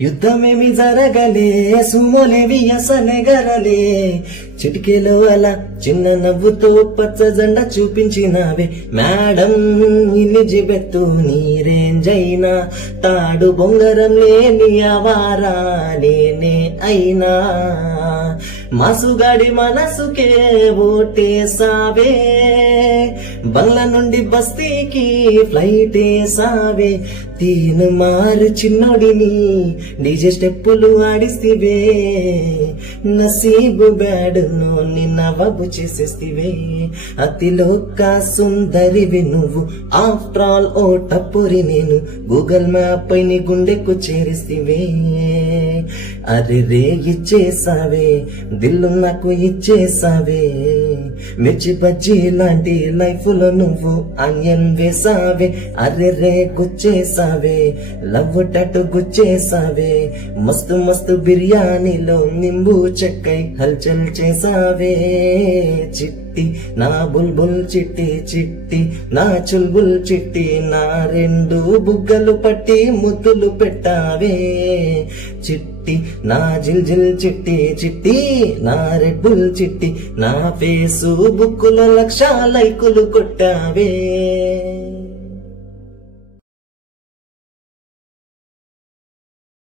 యుద్ధమేమి జరగలే సుమోలేవి అసనెగరలే చిటికేలో అలా చిన్న నవ్వుతో పచ్చ జెండా చూపించినావే మేడం ఎలిజబెత్ నీరేంజైనా తాడు బొంగరం లేని అవారా నేనే అయినా మాసుగాడి మనసుకే ఓటేసావే బంగ్లా నుండి బస్తీకి ఫ్లైట్ వేసావే తీను మారు చిన్నోడిని డీజే స్టెప్పులు ఆడిస్తివే నసీబు బ్యాడును నిన్న వబు చేసేస్తివే అతిలోక సుందరివి నువ్వు ఆఫ్టర్ ఆల్ ఓ టప్పురి నేను గూగుల్ మ్యాప్ పై నీ గుండెకు చేరిస్తివే అరే రే ఇచ్చేసావే దిల్లు నాకు ఇచ్చేసావే మిర్చి బజ్జీ లాంటి లైఫ్ లో నువ్వు ఆనియన్ వేసావే అరే రే గుచ్చేసావే లవ్ టటు గుచ్చేసావే మస్తు మస్తు బిర్యానీలో నింబు చెక్కై హల్చల్ చేసావే చిట్టి నా బుల్బుల్ చిట్టి చిట్టి నా చుల్బుల్ చిట్టి నా రెండు బుగ్గలు పట్టి ముద్దులు పెట్టావే చిట్టి నా జిల్ జిల్ చిట్టి చిట్టి నా రెడ్ బుల్ చిట్టి నా ఫేసు బుక్కుల 1,00,000 లైకులు కొట్టావే.